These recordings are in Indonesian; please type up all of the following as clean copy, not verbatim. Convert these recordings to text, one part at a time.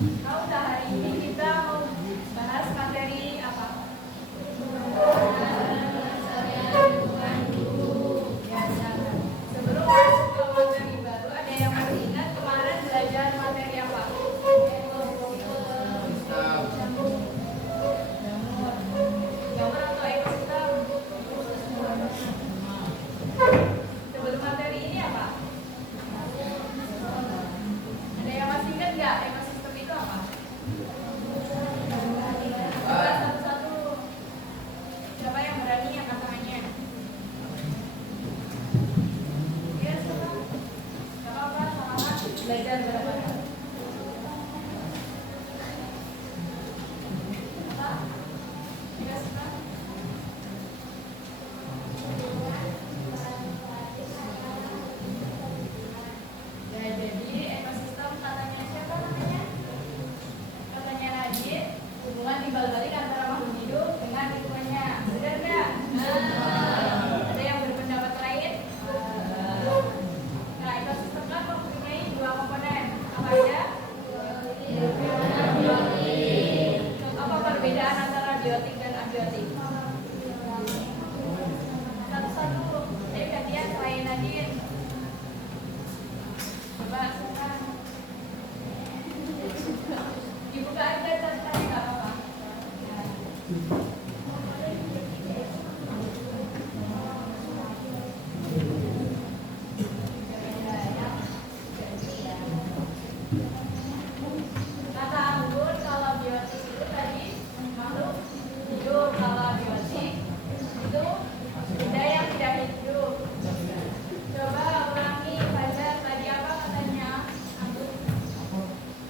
Tahu nggak hari ini kita mau bahas materi apa? Ya, jangan. Sebelum masuk ke materi baru, ada yang masih ingat kemarin belajar materi apa? Jamur atau ekosistem? Sebelum materi ini apa? Ada yang masih ingat nggak ekosistem itu apa? Coba satu-satu. Siapa yang berani angkat tangannya? Ya, siapa? Gak apa-apa, sama-sama belajar bareng-bareng. Apa? Ekosistem? Ya, jadi ekosistem katanya siapa namanya? Katanya Nadine, hubungan timbal balik antara makhluk hidup dengan lingkungannya. Benar nggak? Ada yang berpendapat lain? Nah, ekosistem kan mempunyai dua komponen. Apa aja? Apa perbedaan antara biotik dan abiotik? Satu-satu. Ayo gantian selain Nadine. Coba silakan. Dibuka aja catatannya nggak apa-apa. Kata Anggun kalau biotik itu tadi makhluk hidup, kalau abiotik itu benda yang tidak hidup. Coba ulangi Fajar, tadi apa katanya Anggun?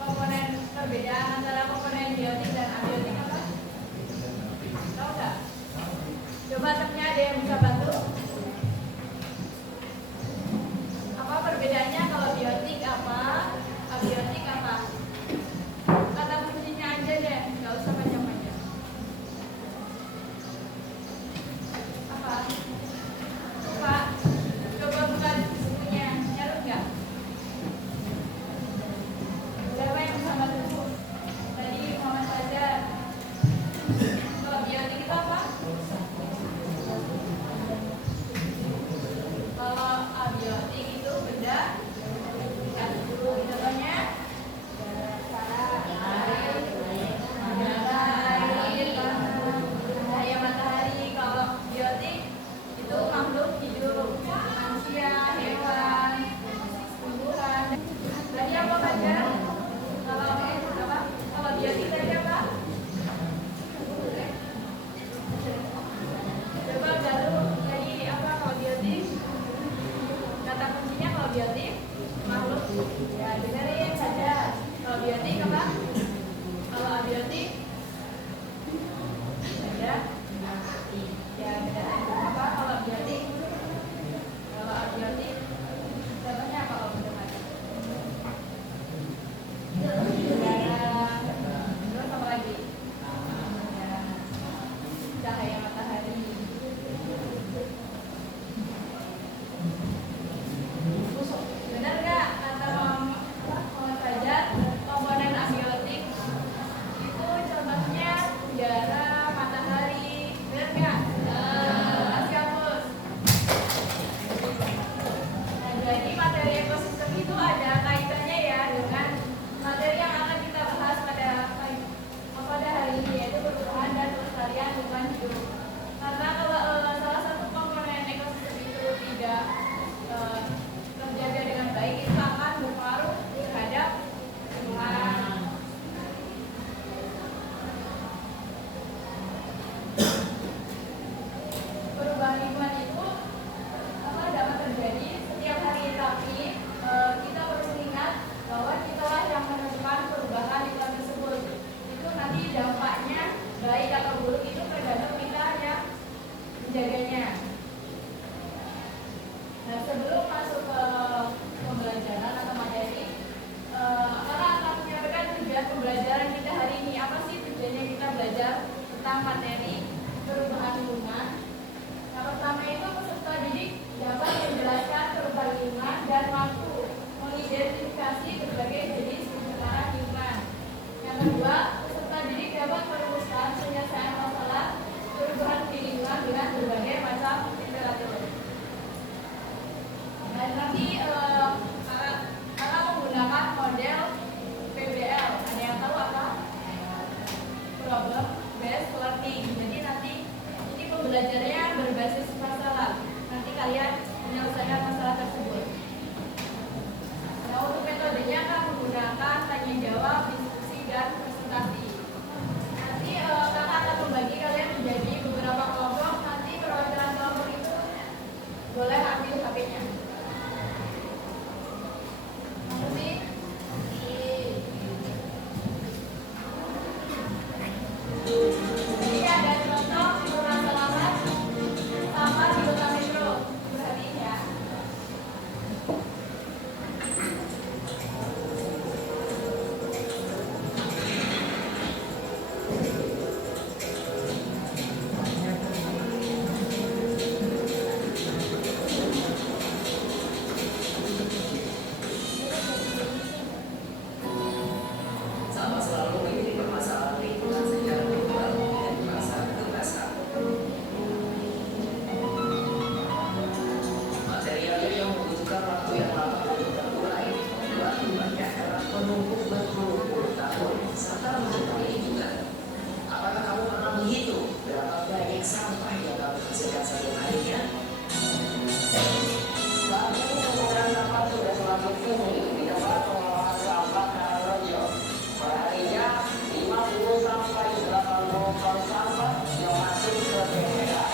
Komponen perbedaan antara komponen biotik dan abiotik apa? Tahu nggak? Coba tepnya ada yang bisa bantu? Apa perbedaannya kalau biotik apa? Abiotik apa? Kata kuncinya aja deh, nggak usah panjang-panjang. Apa? Pak, coba buka bukunya, nyaru nggak? Siapa yang bisa bantu? Tadi Muhammad Fajar. Kalau biotik itu apa? Kalau abiotik itu benda tidak hidup. Contohnya air, cahaya matahari. Kalau biotik itu makhluk hidup, manusia, hewan, tumbuhan. Tadi apa saja? Kalau apa? Kalau biotik tadi apa? Coba baru tadi apa kalau biotik? Kata kuncinya kalau biotik makhluk. Ya dengerin saja. Kalau biotik apa? Kalau abiotik ada. Ya dengerin apa? Kalau biotik? Kalau abiotik contohnya kalau mendengar. Terus apa lagi? Ya, cahaya matahari. Benar nggak kata Muhammad Fajar, komponen abiotik itu contohnya udara, matahari. Benar nggak? Masih hapus. Nah, jadi materi ekosistem itu ada kaitannya ya dengan materi yang akan kita bahas pada hari ini, yaitu perubahan dan pelestarian lingkungan hidup. Karena kalau salah satu komponen ekosistem itu tidak terjaga dengan baik, itu akan berpengaruh terhadap lingkungan. Perubahan lingkungan itu dapat terjadi setiap hari, tapi kita perlu ingat bahwa kitalah yang menentukan perubahan lingkungan tersebut. Itu nanti dampaknya baik atau buruk itu tergantung kita yang menjaganya. Nah, sebelum masuk ke pembelajaran atau materi, karena akan menyampaikan tujuan pembelajaran kita hari ini. Apa sih tujuannya kita belajar tentang materi perubahan lingkungan? Yang pertama itu peserta didik dapat menjelaskan perubahan lingkungan dan mampu mengidentifikasi berbagai jenis pencemaran lingkungan. learning. Jadi nanti ini pembelajarannya berbasis masalah. Nanti kalian menyelesaikan masalah tersebut. Nah, untuk metodenya akan menggunakan tanya jawab, diskusi, dan presentasi. Nanti kakak akan membagi kalian menjadi beberapa kelompok. Nanti perwakilan kelompok itu boleh ambil HP-nya. Ini ada contoh permasalahan sampah di kota metro. Perhatiin ya. Sampah selalu menjadi permasalahan lingkungan secara global dan masa ke masa. Materialnya yang membutuhkan waktu yang lama untuk terurai, membuat banyak orang menumpuk berpuluh-puluh tahun serta menjadi juga. Apakah kamu pernah menghitung berapa banyak sampah yang kamu hasilkan setiap harinya? Saat ini penggunaan sampah sudah semakin tinggi di tempat pengolahan sampah Karangrejo. Perharinya 50 sampai 80 ton sampah yang masuk ke TPA.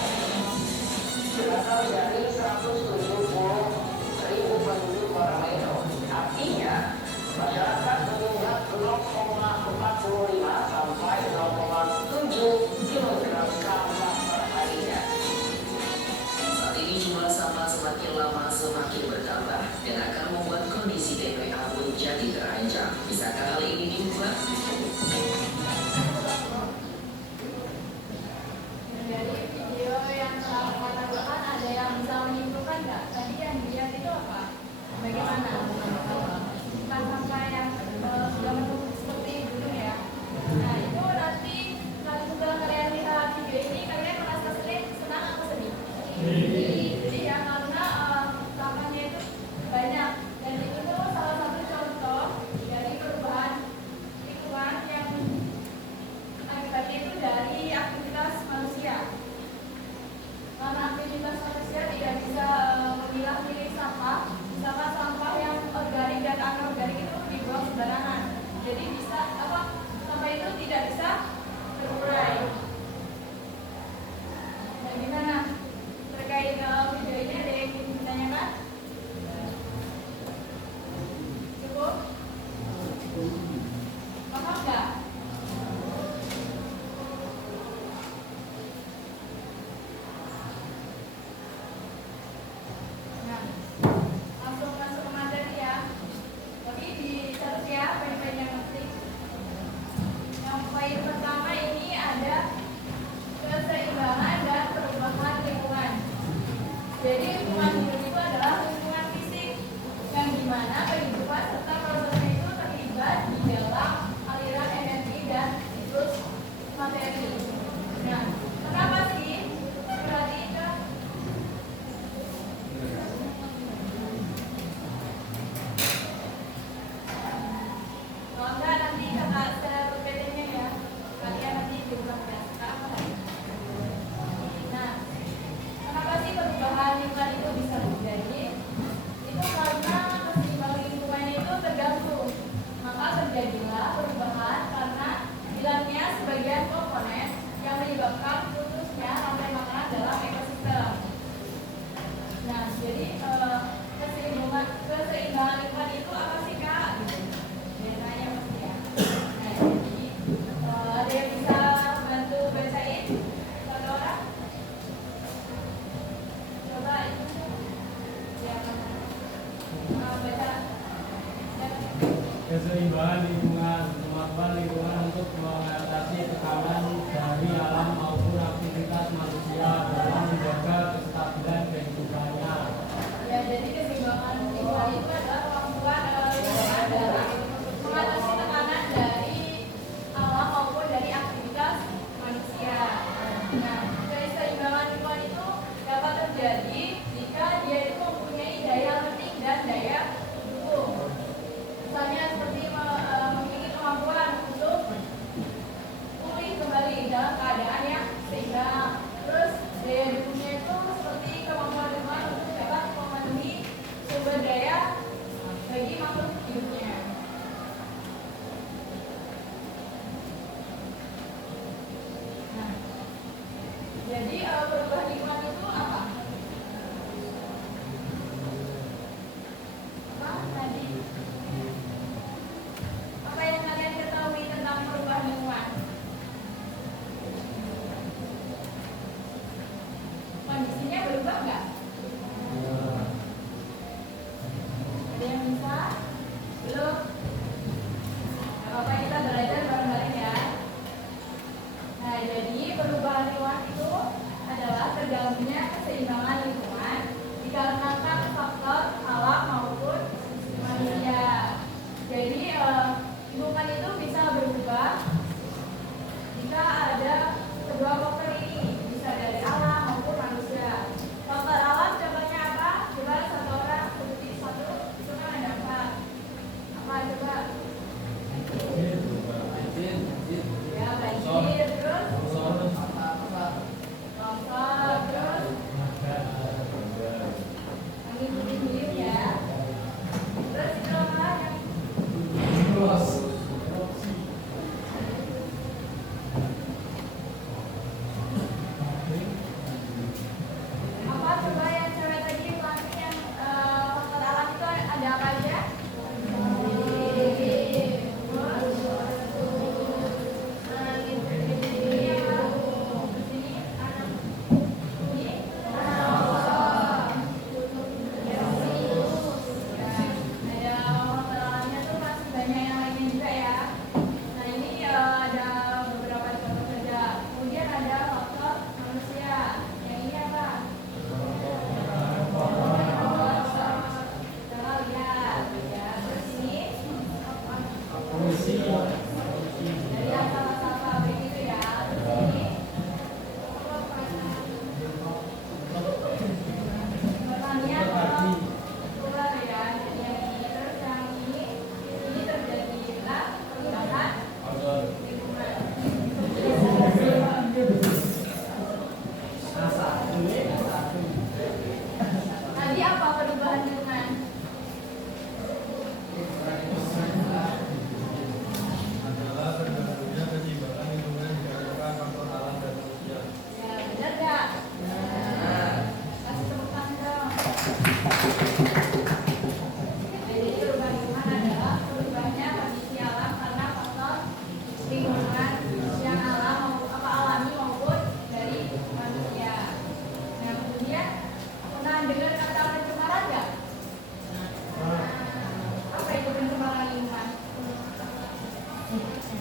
Berasal dari 170.000 penduduk Kota Metro. Artinya, masyarakat menunggak 0,45 sampai 0,7 kilogram sampah per harinya. Saat ini jumlah sampah semakin lama semakin bertambah dan akan membuat kondisi TPA menjadi terancam. Bisakah hal ini diubah? Dari video yang telah mengatakan ada yang bisa menyimpulkan nggak? Tadi yang dilihat itu apa? Bagaimana? Bukan sampah yang sudah menumpuk seperti dulu ya. Nah itu nanti kalau setelah kalian lihat video ini kalian merasa senang atau sedih? Jadi ya karena sampahnya itu banyak dan itu tuh salah satu contoh dari perubahan lingkungan yang akibatnya itu dari aktivitas manusia. Karena aktivitas manusia tidak bisa memilah-milih sampah, misalkan sampah yang organik dan anorganik itu dibuang sembarangan. Jadi bisa sampah itu tidak bisa terurai. Nah, gimana terkait video ini ada yang ingin ditanyakan? Cukup? Paham nggak? Nah, langsung masuk ke materi ya. Tapi dicatat ya poin-poin yang penting. Yang poin pertama ini ada keseimbangan dan perubahan lingkungan. Jadi lingkungan hidup itu adalah lingkungan fisik yang dimana kehidupan serta prosesnya itu terlibat di dalam aliran energi dan siklus materi. Nah, kenapa sih? Berarti kalau enggak nanti kakak share PPT-nya ya. Kalian nanti diulang ya. Sekarang apa? Nah, kenapa sih perubahan lingkungan itu bisa terjadi? Itu karena keseimbangan lingkungan itu terganggu. Maka terjadilah perubahan karena hilangnya sebagian komponen yang menyebabkan putusnya rantai makanan dalam ekosistem. Nah, jadi keseimbangan lingkungan itu apa sih kak? Gitu. Biasanya pasti ya. Nah, jadi ada yang bisa bantu bacain? Satu orang? Coba itu siapa? Baca. Keseimbangan lingkungan, kemampuan lingkungan untuk mengatasi tekanan dari alam maupun aktivitas manusia dalam menjaga kestabilan kehidupannya. Ya, jadi keseimbangan lingkungan itu adalah kemampuan lingkungan dalam mengatasi tekanan dari alam maupun dari aktivitas manusia. Nah, keseimbangan lingkungan itu dapat terjadi jika dia itu mempunyai daya lenting dan daya dukung. Misalnya seperti memiliki kemampuan untuk pulih kembali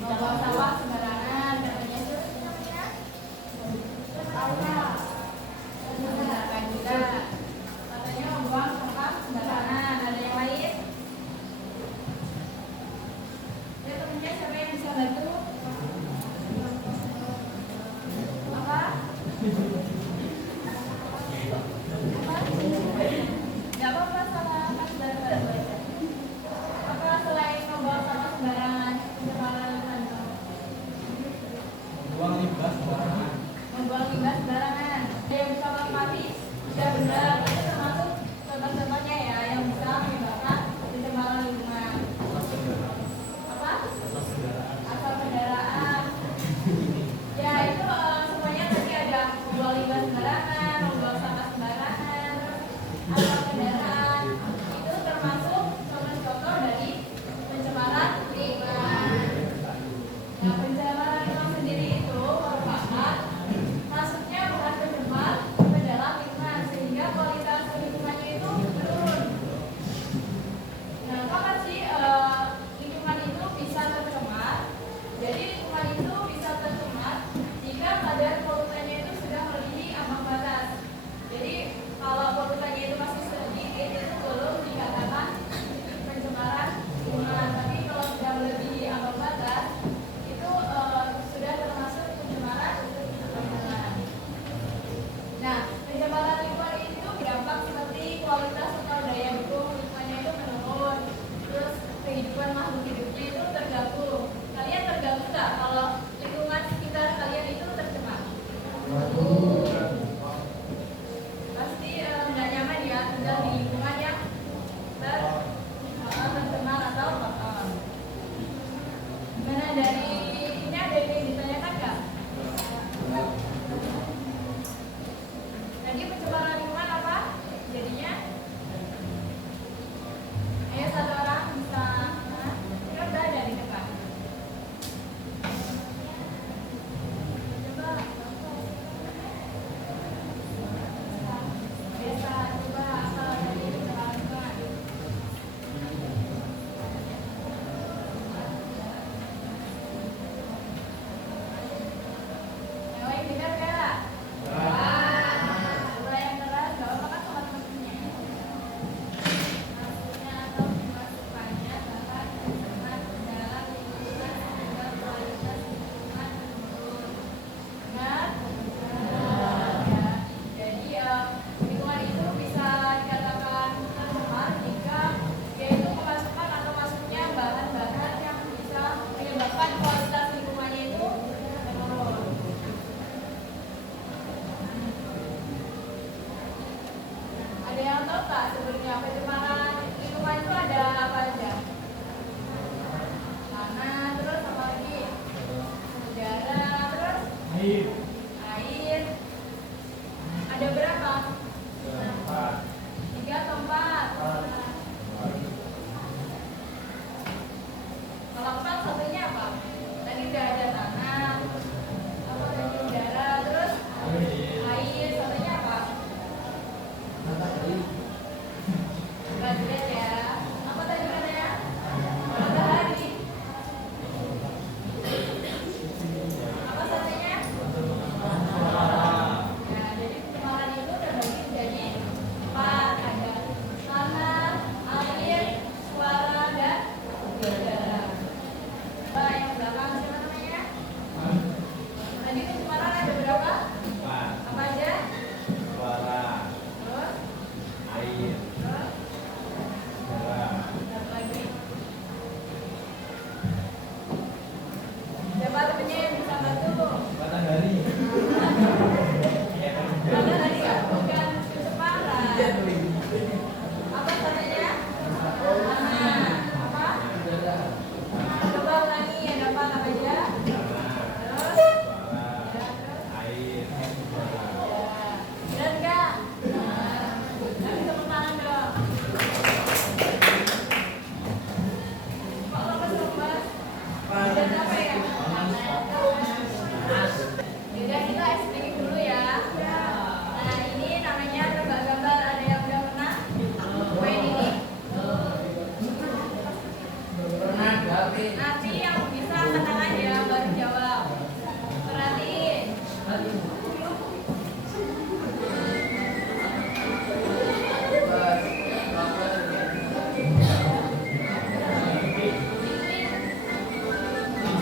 Membuang sampah sembarangan, katanya itu namanya apa? Mendengarkan juga. Katanya membuang sampah sembarangan. Ada yang lain? Ya temennya siapa yang bisa bantu? Apa? Gak apa-apa, salah kan belajar. Apa selain membuang sampah sembarangan, pencemaran lingkungan? Buang limbah sembarangan. Membuang limbah sembarangan. Ada yang bisa mengamati? Sudah benar, itu termasuk contoh-contohnya ya yang bisa menyebabkan pencemaran lingkungan. Apa? Asal kendaraan. Ya itu semuanya tadi ada membuang limbah sembarangan, membuang sampah sembarangan, terus asal kendaraan. Itu termasuk contoh-contoh dari pencemaran lingkungan. Nah, pencemaran lingkungan sendiri itu merupakan masuknya bahan pencemar ke dalam lingkungan sehingga kualitas lingkungannya itu menurun. Nah, kapan sih lingkungan itu bisa tercemar? Jadi lingkungan itu bisa tercemar jika kadar polutannya itu sudah melebihi ambang batas. Jadi kalau polutannya itu masih sedikit itu belum dikatakan pencemaran lingkungan. Tapi kalau sudah melebihi ambang batas itu sudah termasuk pencemaran lingkungan. Nah, pencemaran lingkungan itu berdampak seperti kualitas atau daya dukung lingkungannya itu menurun. Terus kehidupan makhluk hidupnya itu terganggu. Kalian terganggu nggak kalau lingkungan sekitar kalian itu tercemar? Pasti nggak nyaman ya tinggal di lingkungan yang tercemar atau kotor. Gimana dari ini ada yang ditanyakan nggak? Tadi pencemaran lingkungan apa? Jadinya? Ayo satu orang bisa. Kita udah ada di depan. Coba. Biasa coba apa dari pencemaran lingkungan? Yang lain dengar nggak? Coba yang keras, gak apa-apa kan sama temennya. Maksudnya atau pemasukannya bahkan tercemar dalam lingkungan sehingga kualitas lingkungan menurun. Benar? Ya. Jadi lingkungan itu bisa dikatakan tercemar jika dia itu memasukkan atau masuknya bahan-bahan yang bisa menyebabkan kualitas lingkungannya itu menurun. Ada yang tahu tak sebenarnya pencemaran lingkungan itu ada apa aja? Tanah, terus apa lagi? Udara, terus Air. air. Ada berapa? 3 atau 4? Kalau 4 satunya apa? Tadi udah ada tanah, apa tadi udara, terus air, satunya apa? Nggak jelas ya. Apa tadi katanya? Matahari. Apa satunya?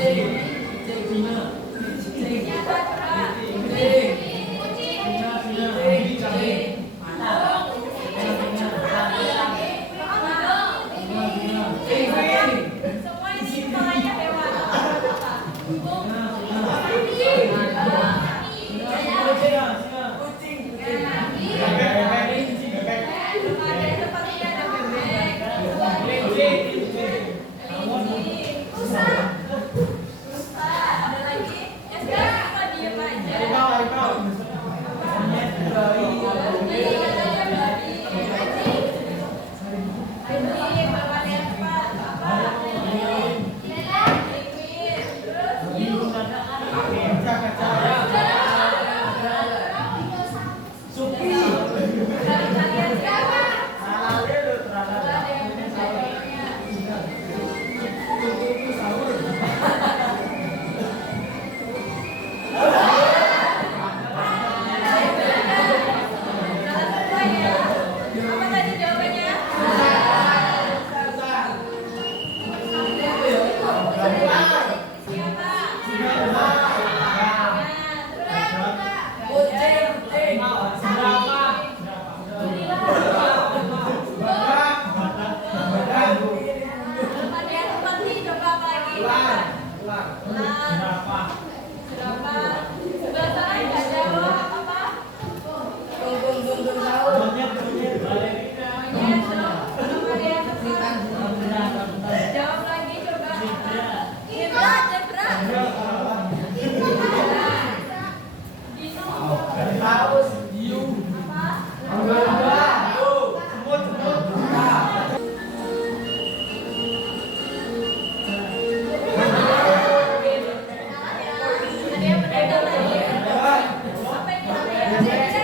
C-nya apa coba? Kucing. Semua ini kepalanya hewan. Apa tadi jawabannya? Jawab lagi coba. Zebra. Ada yang pedagang tadi. Apa ini? Punya ini.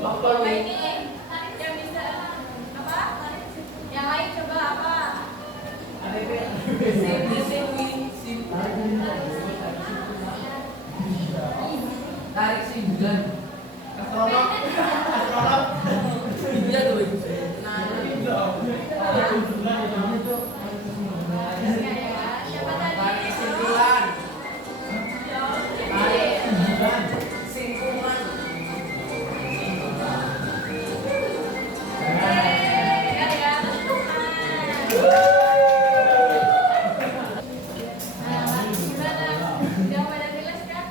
Apa ini? Yang bisa apa? Yang lain coba apa? Tarik si bulan. Iya tuh. Siapa tadi? Tarik simpulan. Jawab. Simpulan. Gimana? Udah pada jelas kan?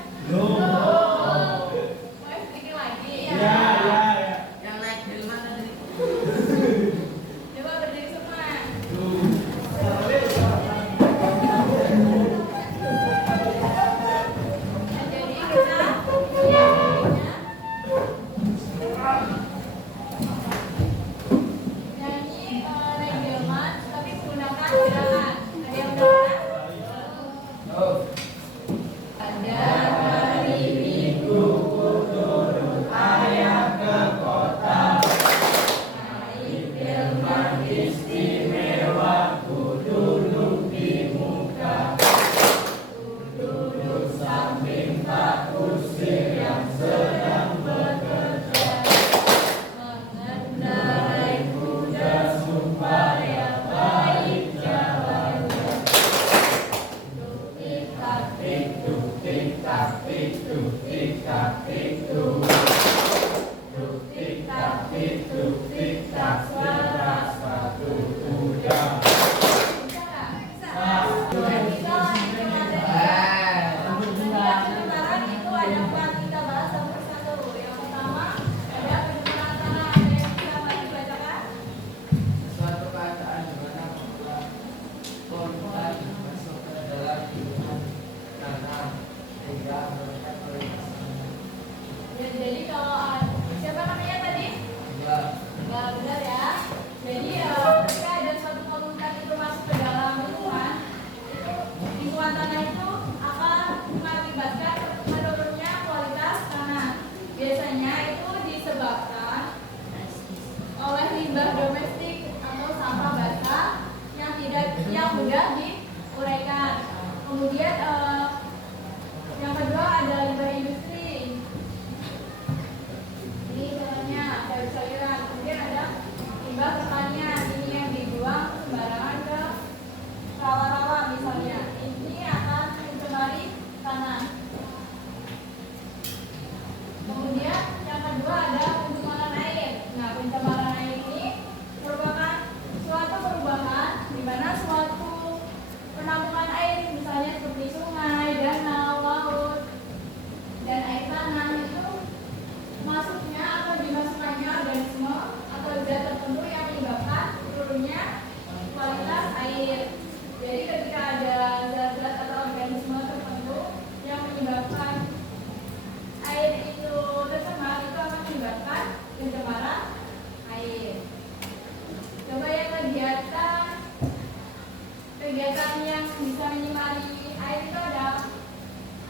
kegiatan yang bisa menyemari air itu ada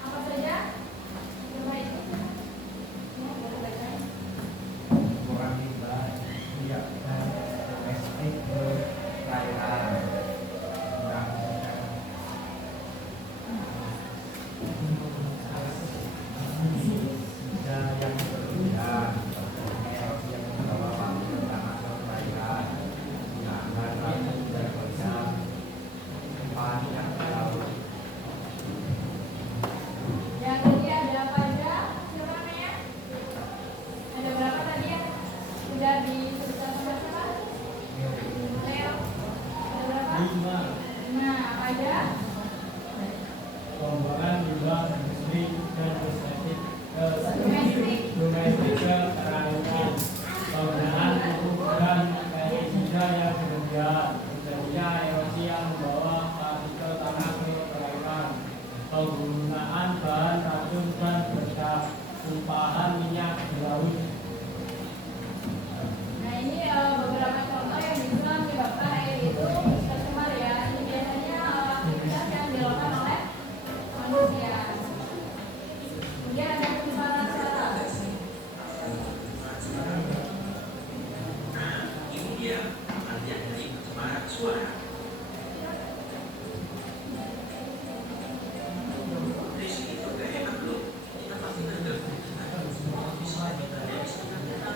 apa saja? Coba itu. Ya, boleh baca. Kurang limbah, iya, domestik ke perairan. Yang berlebihan, erosi yang membawa waktu tanah ke perairan, pengangguran laut dan kolam, banyak laut. Yang tadi ada apa aja? Siapa namanya? Ada berapa tadi ya? Sudah disebutkan sama siapa? Leo. Ada berapa? 5. Nah, apa aja? Pembuangan limbah industri dan Domestik. domestik ke perairan, penggunaan pupuk dan pestisida yang berlebihan, terjadinya erosi yang membawa partikel tanah ke perairan, penggunaan bahan racun dan peledak, tumpahan minyak di laut. Nah, ini beberapa contoh yang bisa menyebabkan air itu tercemar ya. Ini biasanya aktivitas yang dilakukan oleh manusia. Kemudian ada pencemaran suara. Ini dia pengertian dari pencemaran suara. Dari segi itu gak enak loh. Kita pasti ada bisa kita dari sekitar kita.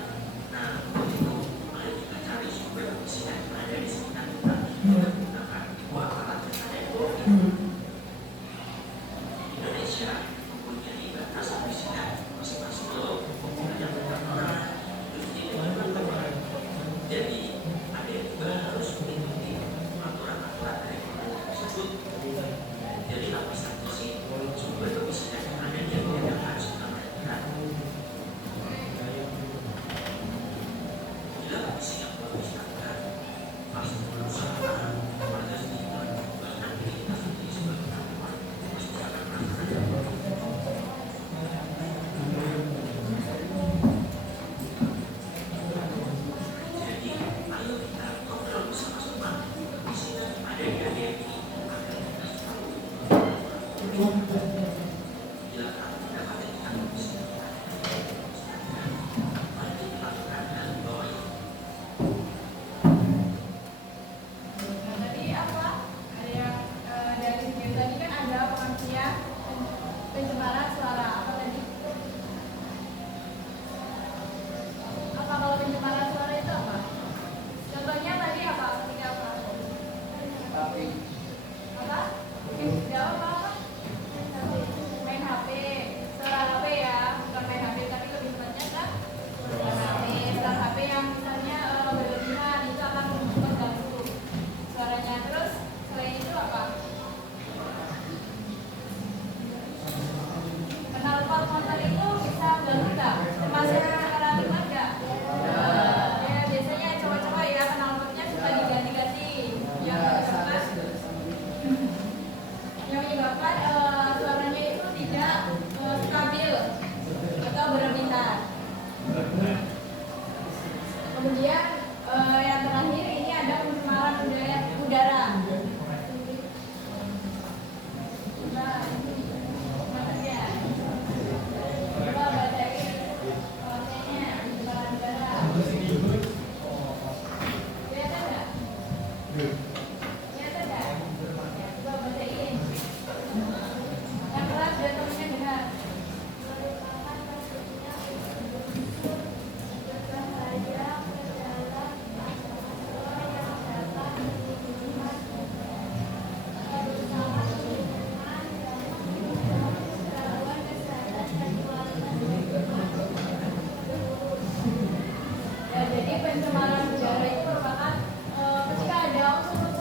Nah, untuk itu mari kita cari sumber kebersihan yang ada di sekitar kita dengan menggunakan dua alat yang ada itu. Indonesia mempunyai batas kebersihan masing-masing loh. Ada peraturan, jadi ada yang juga harus mengikuti aturan-aturan dari pemerintah tersebut. Jadi lapisan bersih sumber kebersihan yang ada di yang harus kita perhatikan. Bila kondisi yang belum distabilkan, pasti berusaha warga sekitar bahkan kita sendiri sebagai karyawan pasti akan merasakan. Jadi, ayo kita ngobrol bersama-sama kondisi yang ada di area ini agar kita selalu bila kamu mendapatkan kita kondisi yang ada, mari kita lakukan hal di bawah ini. Nah, tadi apa? Ada yang dari video tadi kan ada pengertian pencemaran suara. Apa tadi? Apa kalau pencemaran suara itu apa? Contohnya tadi apa? Ketika apa? Tapi Apa? Jawab apa? Main HP. Suara HP ya, bukan main HP tapi lebih tepatnya kan? Suara HP. Suara HP yang misalnya berlebihan itu akan mengganggu suaranya. Terus selain itu apa? Knalpot motor itu bisa mengganggu nggak? Termasuk alat nikmat nggak? Ya biasanya cowok-cowok ya knalpotnya suka diganti-ganti. Yang menyebabkan suaranya itu tidak stabil atau berlebihan. Kemudian yang terakhir ini ada pencemaran udara. Nah, makanya coba bacain kontennya pencemaran udara. Kelihatan nggak? Kelihatan nggak? Ya, coba bacain. Yang keras biar temennya dengar. Ya, jadi pencemaran udara itu merupakan ketika ada unsur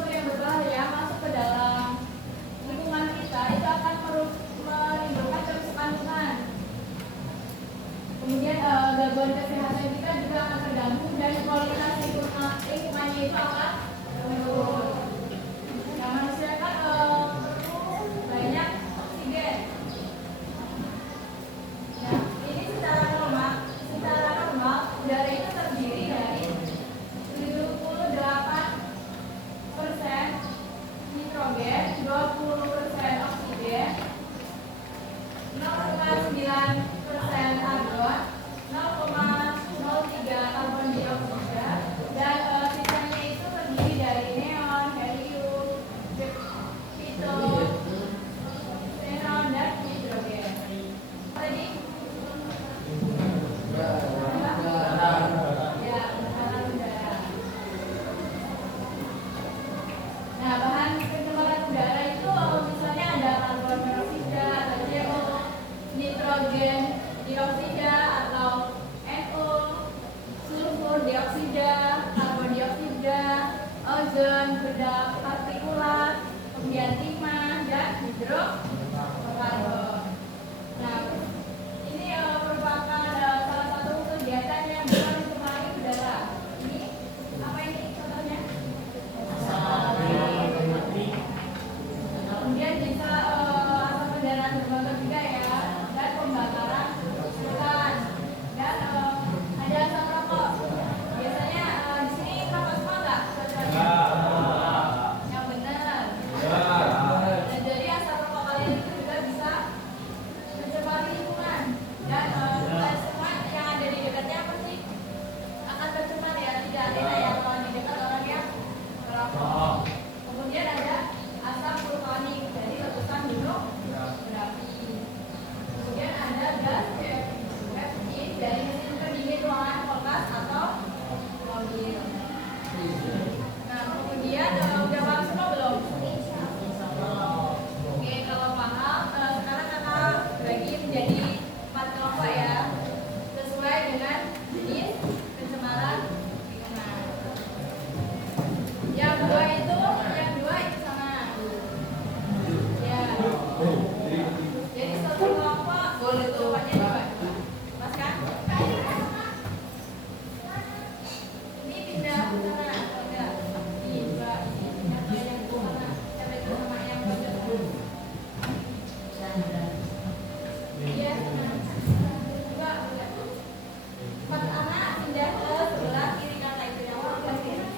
dari neon, helium, pitot, xenon, dan hidrogen. Tadi? Ya, pencemaran udara. Nah, bahan pencemaran udara itu misalnya ada karbon monoksida, atau CO, nitrogen dioksida atau NO, sulfur dioksida, karbon dioksida, ozon, bedak partikulat, kemudian timah dan hidrokarbon. Nah, ini merupakan salah satu kegiatan yang bisa mencemari udara. Ini apa ini contohnya? Kemudian bisa asap kendaraan bermotor juga ya, dan pembakaran hutan, dan ada asap rokok. Biasanya di sini rokok semua nggak? Yang benar. Dan jadi asap rokok kalian itu juga bisa mencemari lingkungan. Dan bukan semua yang ada di dekatnya pasti akan tercemar ya, tidak ada yang kalau di dekat orang yang merokok. Kemudian ada asap vulkanik dari letusan gunung berapi. Kemudian ada gas CFC dari mesin pendingin ruangan kulkas atau mobil. Nah, kemudian udah paham semua belum? Oke, kalau paham, sekarang kakak bagi menjadi 4 kelompok ya, sesuai dengan jenis pencemaran lingkungan. Yang dua itu sama. Ya. Jadi satu kelompok kelompoknya dua. Mas kan? Ini pindah ke sana. Enggak. Ini dua. Yang ke yang ke sana. Siapa itu sama yang ke iya. Dua. Empat anak pindah ke sebelah kiri kakak itu yang sebelah kiri.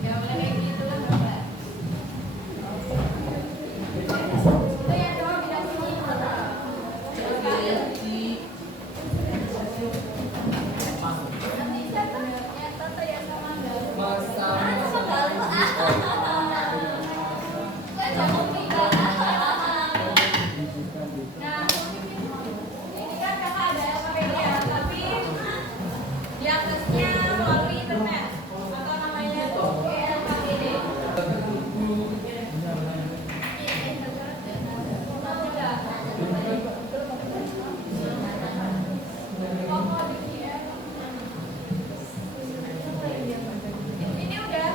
Ya boleh kayak gitu kan coba. Itu yang coba pindah sini. Nanti siapa? Yang tante yang sama enggak? Nah, ini kan kakak ada LKPD ya, tapi diaksesnya melalui internet atau namanya LKPD. Ini udah.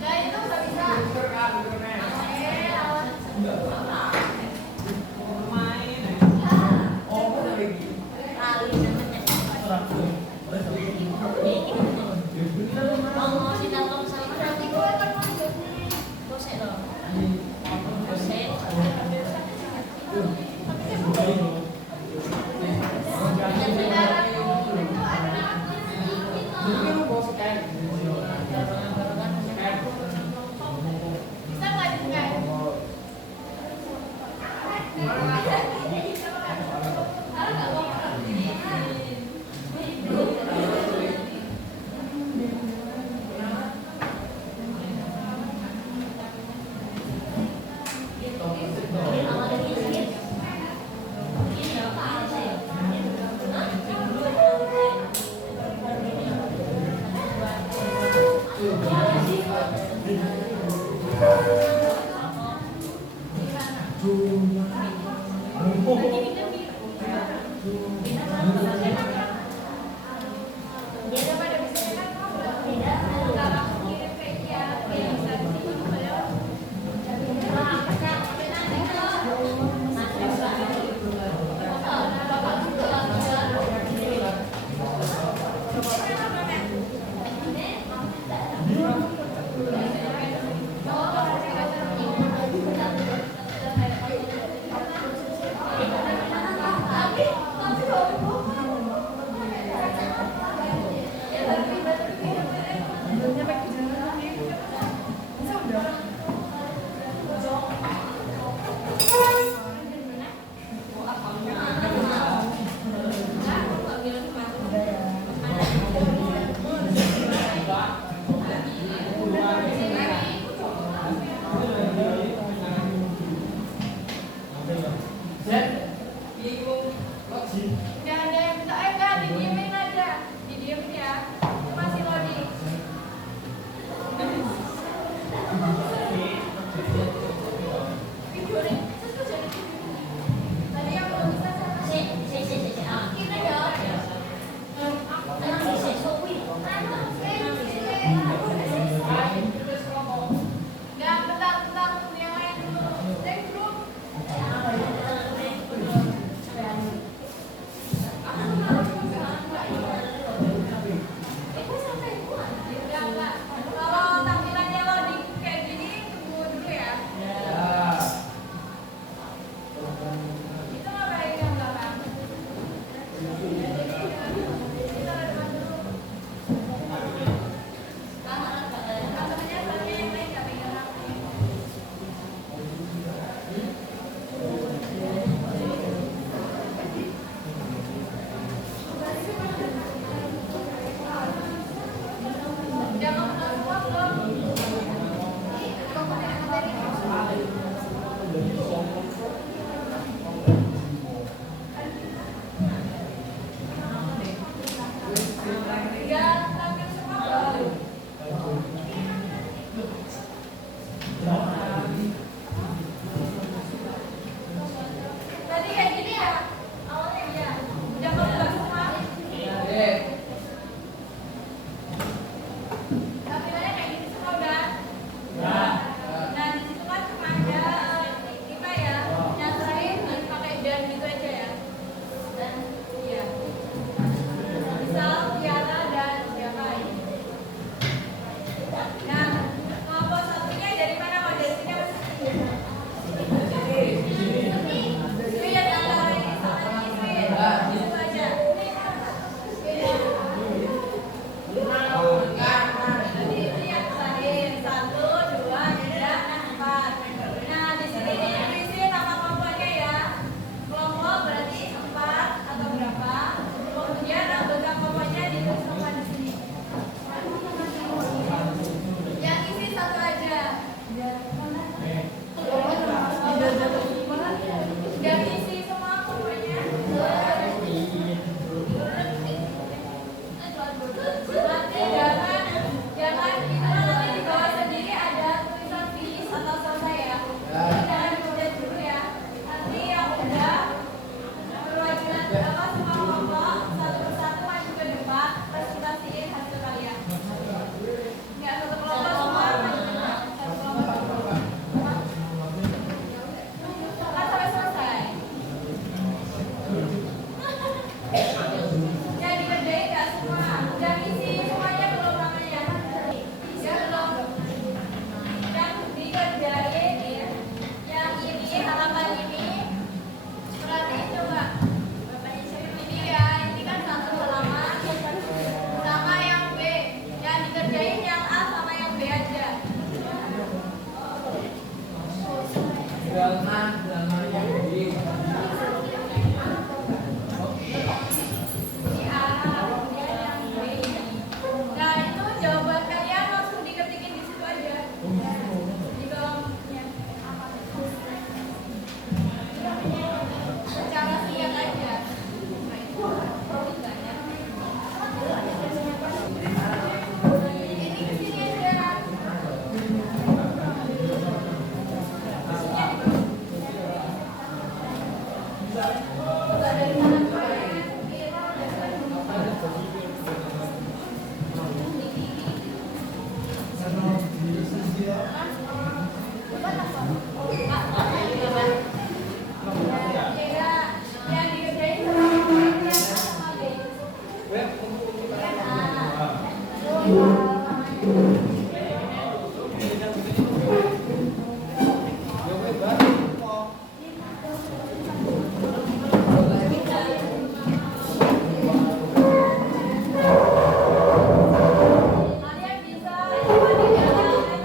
Nah, itu nggak bisa. Bisa nggak juga? Kalian bisa coba dijalankan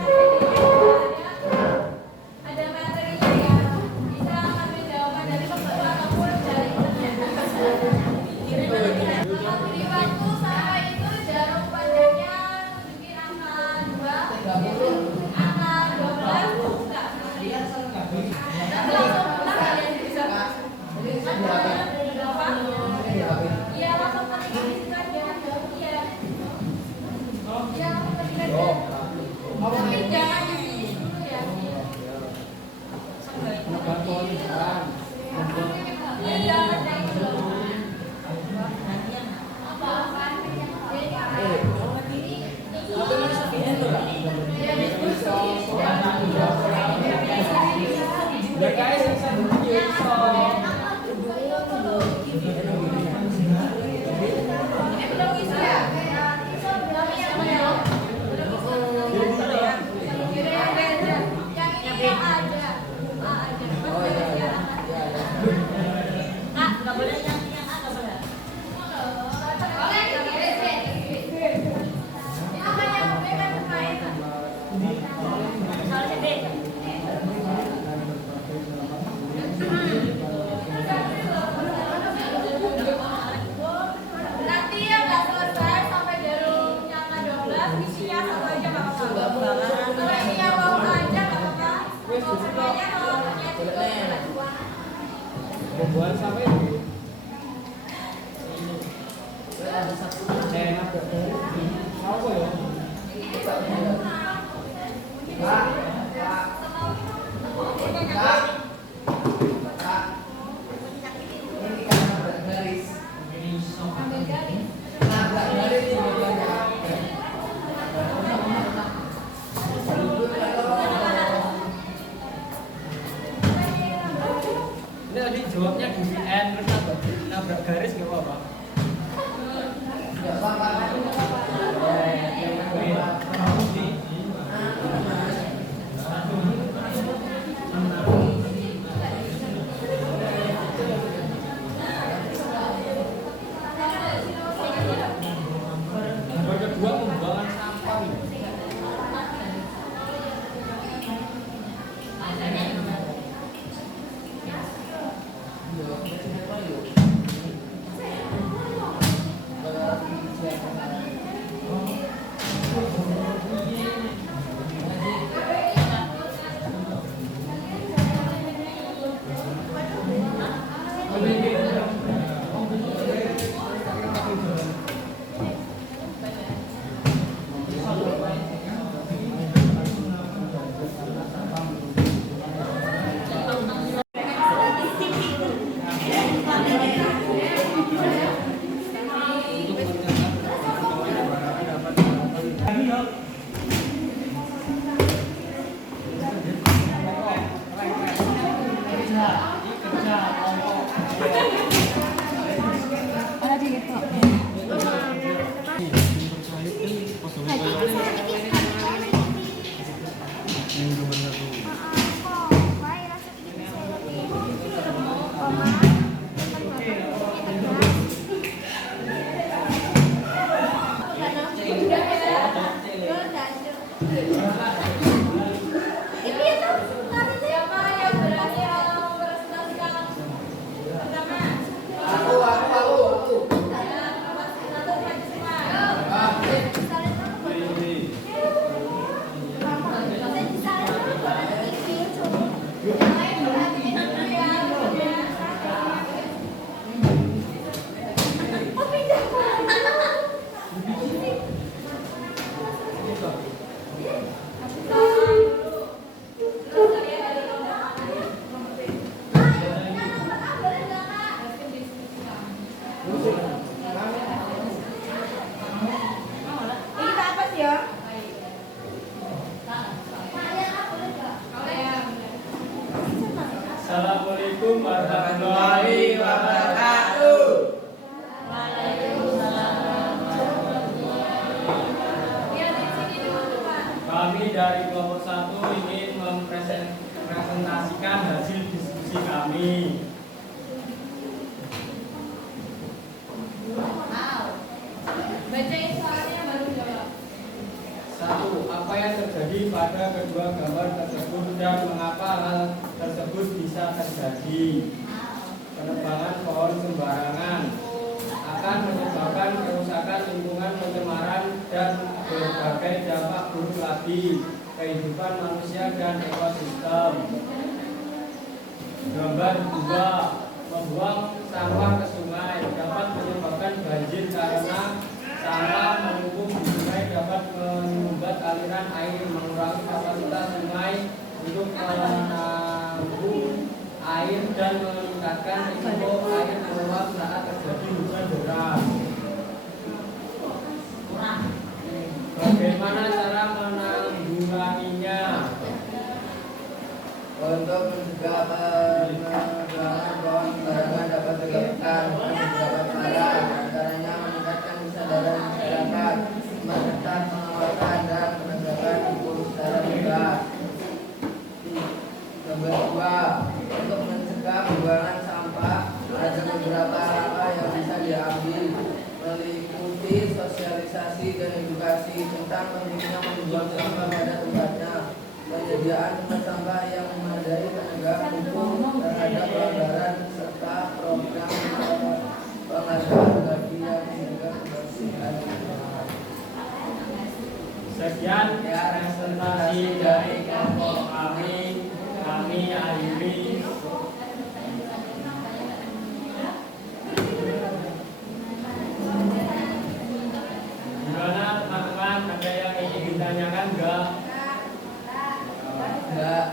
ada materinya ya. Bisa ambil jawaban dari buku ataupun dari internet. Kalau beri waktu sampai itu jarum panjangnya tunjukin angka 2, angka 12, enggak. Nanti langsung pulang kalian bisa. Iya langsung ketik di situ aja. Iya. Iya langsung ketik aja. Tapi jangan di sini dulu ya. Iya jangan dari dulu. Nanti ya nggak selesai sampai jarumnya angka 12, isinya satu aja nggak apa-apa. Kalau isinya mau aja nggak apa-apa. Mau semuanya mau punya juga. Buat sampai ini. Enak apa ya? Ambil garis. Ini tadi jawabnya di VN terus nabrak garis nggak apa-apa. Nomor kedua pembuangan sampah. Siapa yang berhasil merepresentasikan pertama? Assalamualaikum warahmatullahi wabarakatuh. kami dari kelompok 1 ingin mempresentasikan hasil diskusi kami. Bacain soalnya baru jawab. 1. Apa yang terjadi pada kedua gambar tersebut dan mengapa hal tersebut bisa terjadi? Penebangan pohon sembarangan akan menyebabkan kerusakan lingkungan, pencemaran, dan berbagai dampak buruk bagi kehidupan manusia dan ekosistem. Gambar 2. Membuang sampah ke sungai dapat menyebabkan banjir karena sampah menumpuk di sungai dapat menyumbat aliran air, mengurangi kapasitas sungai untuk menampung air dan meningkatkan risiko air meluap saat terjadi hujan deras. Bagaimana cara menanggulanginya? Untuk mencegah penebangan pohon sembarangan dapat dilakukan beberapa cara, antaranya meningkatkan kesadaran masyarakat, memperketat pengawasan dan penegakan hukum secara tegas. Nomor 2, untuk mencegah pembuangan sampah ada beberapa langkah yang bisa diambil, meliputi sosialisasi dan edukasi tentang pentingnya membuang sampah pada tempatnya, penyediaan tempat sampah yang memadai, penegakan hukum terhadap pelanggaran, serta program penghargaan bagi yang menjaga kebersihan. Sekian presentasi dari kelompok kami akhiri. Gimana teman-teman, ada yang ingin ditanyakan enggak? Enggak.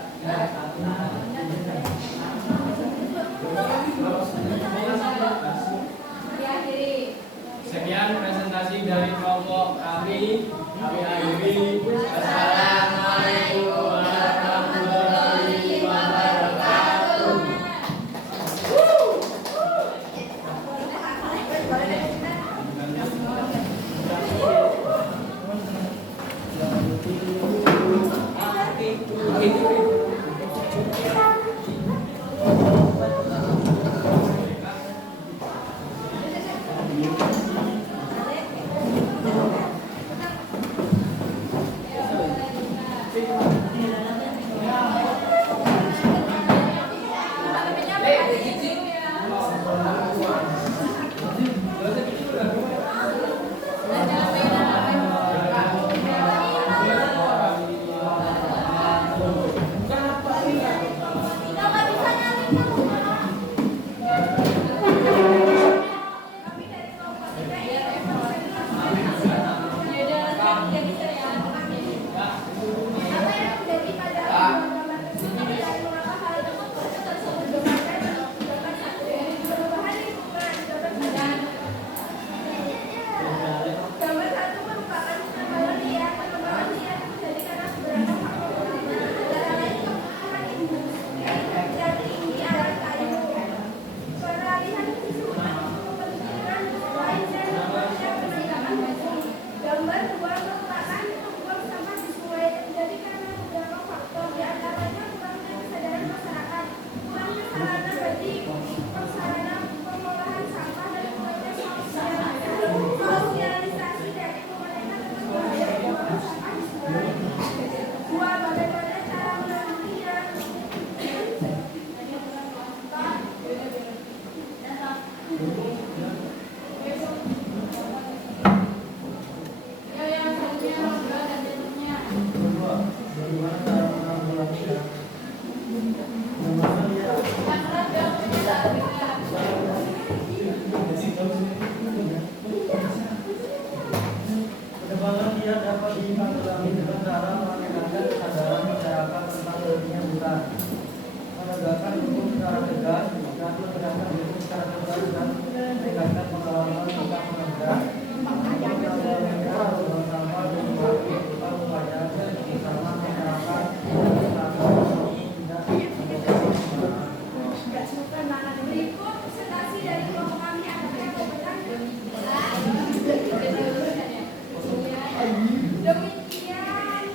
Sekian presentasi dari kelompok kami akhiri. Assalamualaikum warahmatullahi wabarakatuh.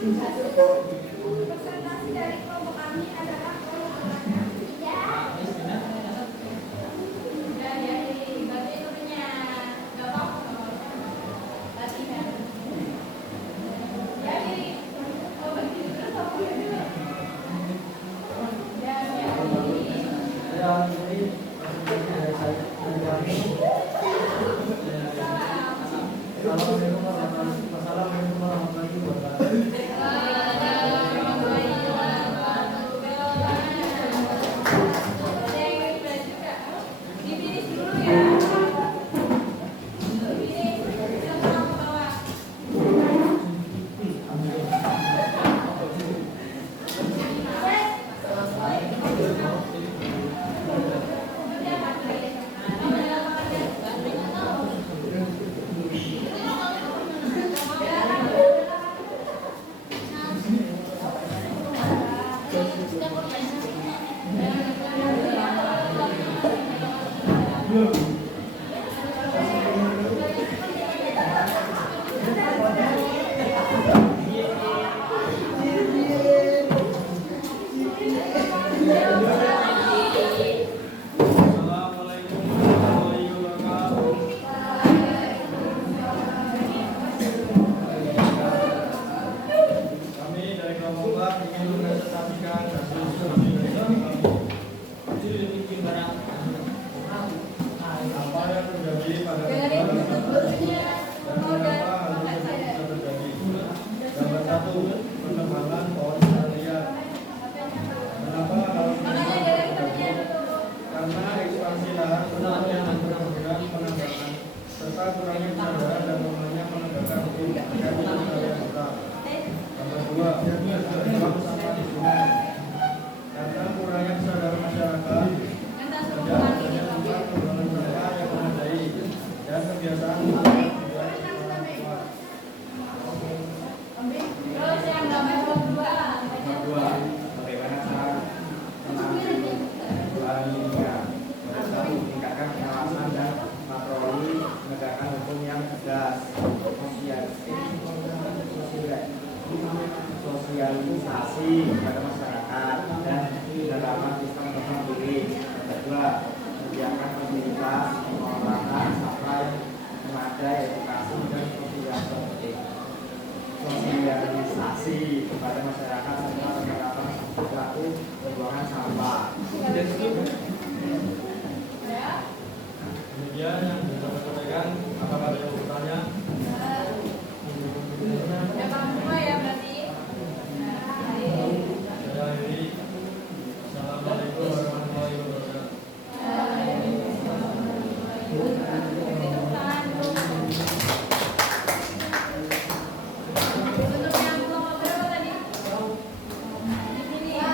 Presentasi dari kelompok kami adalah kelompok ya. Udah ya, berarti itu punya nggak apa-apa. Latihan. Ya, jadi oh bagi terus apa ya? Ya, ya. Assalamualaikum warahmatullahi wabarakatuh. Assalamualaikum warahmatullahi wabarakatuh. Kami dari kelompok A ingin mempresentasikan hasil studi apa yang terjadi pada negara dan mengapa hal tersebut bisa terjadi. Gambar 1, pengembangan pohon liar. Kenapa hal tersebut terjadi? Karena ekspansi lahan semuanya dengan penambangan serta kurangnya kesadaran dan lemahnya penegakan hukum terkait dengan wilayah hutan. Nomor 2, buang sampah di sungai. Karena kurangnya kesadaran masyarakat, tidak adanya tempat pembuangan sampah yang memadai dan kebiasaan menggunakan Terus yang gambar 2. Kedua, bagaimana cara menangani lanina? Satu, meningkatkan pengawasan dan patroli penegakan hukum yang tegas, sosialisasi kepada masyarakat dan penerapan sistem tersendiri. Kedua, menyediakan fasilitas pengolahan sampah yang memadai, edukasi dan sosialisasi kepada masyarakat serta penerapan perilaku pembuangan sampah. Kemudian yang bisa saya sampaikan, apakah ada yang bertanya? Udah paham semua ya berarti? Saya akhiri. Assalamualaikum warahmatullahi wabarakatuh. Untuk yang kelompok berapa tadi? Di sini ya.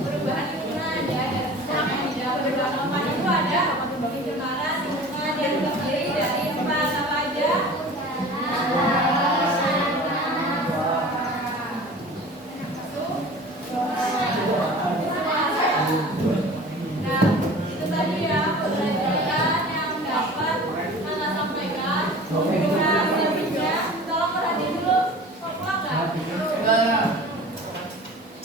perubahan lingkungan ya, dan perubahan lingkungan itu ada pencemaran lingkungan yang terdiri dari apa aja? Nah, itu tadi ya pembelajaran yang dapat Kakak sampaikan. Kurang lebihnya, tolong perhatiin dulu. Kok enggak?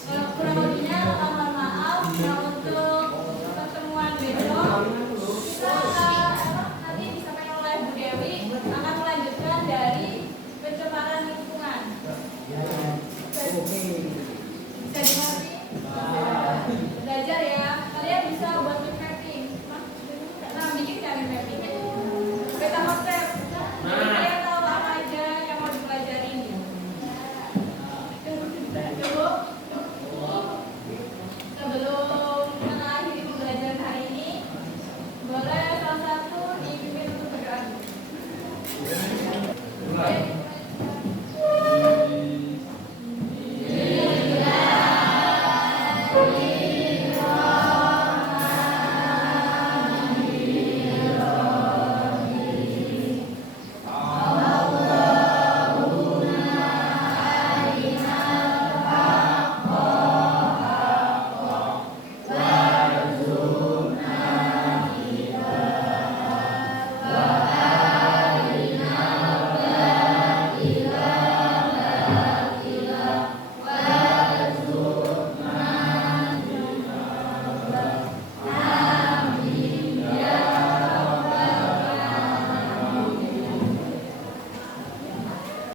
Kalau kurang lebihnya, Kakak mohon maaf. Nah, untuk pertemuan besok, kita nanti disampaikan oleh Bu Dewi akan melanjutkan dari pencemaran lingkungan. Bisa dengar